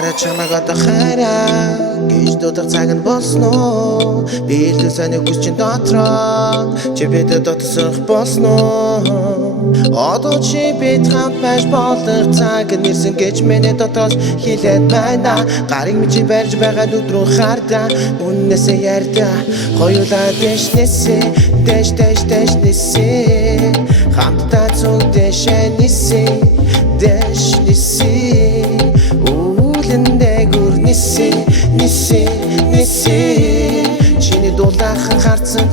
Ускара чамаг одоо хайраа гэж дуудах цаг нь болсноо. Би л сайн хүсчин дотроо чи бидэд дотсох болсноо. Одоо чи бид хамт байж болох цаг нэрсэн гэж миний дотоос хэлээд байна. Гарыг чи барьж байгаа өдрөө хардаа үннээсээ ярьдаа хоёулаа дэшнэсээ дэшнэсээ хамтдаа цуг дэшнэсээ үүлэндээ гүр ниси чиний дулаахан харцсан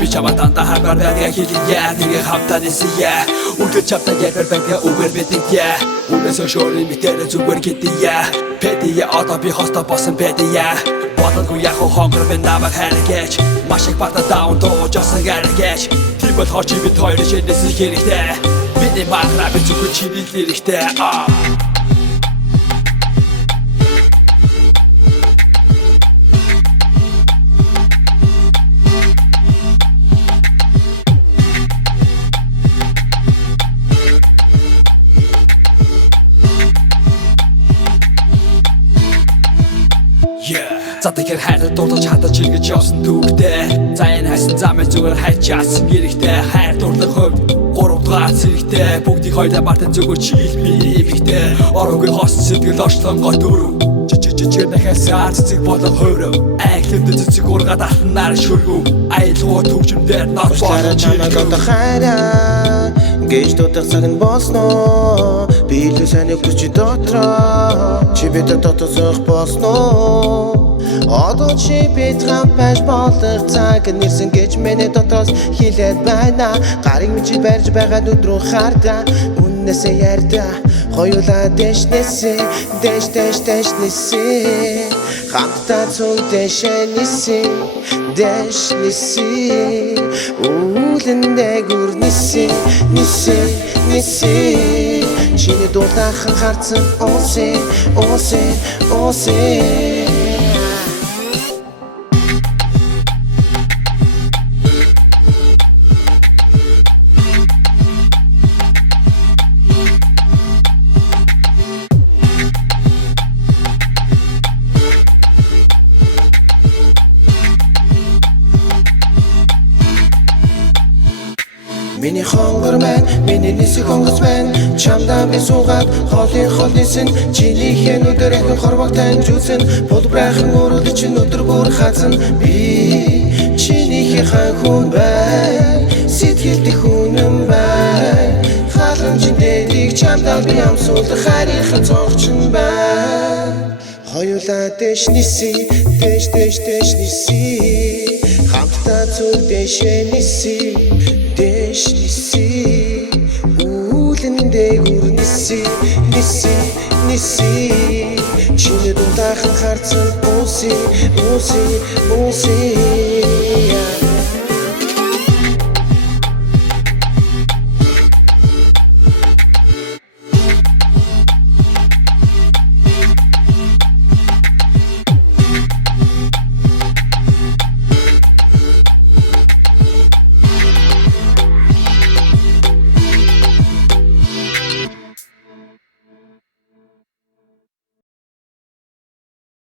Би чаматанда хамгаар байдаг хэлийя тэгээ хамтаа нисийя Үгээр чамтаа ярбар байгаа үгээр бидийя Үнээсөө шорын битэрэ зүгээр гэдийя Пэдийя одоо би хоста босон пэдийя Бодонгүй яху хонгор би намайг хайргэж Маш их бата даун доожосон гаргэж Тийм болохоор чи бид хоёрын шинээс их хэрэгтэй Бидний махра би зүгээр чиний хэрэгтэй За тэгэхээр хайр дурдаж хатаж ингэж явсан түүхтэй За энэ хайсан замыг зүгээр хайчаасан гэрэгтэй Хайр дурлах хувьд 3 дугаар зэрэгтэй Бүгдийг хоёлаа бартан зүгээр чийл би эмэгтэй Ороогүй хоос сэтгэл очлонгоо дөрөв Чичичичэр нахасаар цэцэг болох хөрөв Айхлэмдэ цэцэг ургаад алтнаар шүргүү Аялгуу төвчмдэр нот болох чамаг одоо хайраа гэж дуудах цаг нь болсноо. Би л сайн хүсч дотроо чи бидэд дотсох болсноо. Одоо чи бид хамт байж болох цаг нэрсэн гэж миний дотоос хэлээд байна. Гарыг чи барьж байгаа өдрөө хардаа үннээсээ ярьдаа хоёулаа дэшнэсээ хамтдаа цуг дэшнэсээ үүлэндээ гүр ниси чиний дулаахан харцсан Миний хонгор маань, миний нисэх хонгоц маань Чамдаа би суугаад хоолын нисэн Чинийхэн өдөр ахин хорвогтан жүүсэн Пулбрайхан өрөд чин өдөр бүр хазан Би чинийхэн хүн бай Сэтгэлдэх хүнэн бай Халамжин дээдийг чамдаа би амсуулах Харийнхын цогчин бай Хоёулаа дэшниси Хамтдаа цуг дэшниси үүлэндээ гүр ниси чиний дулаахан харцсан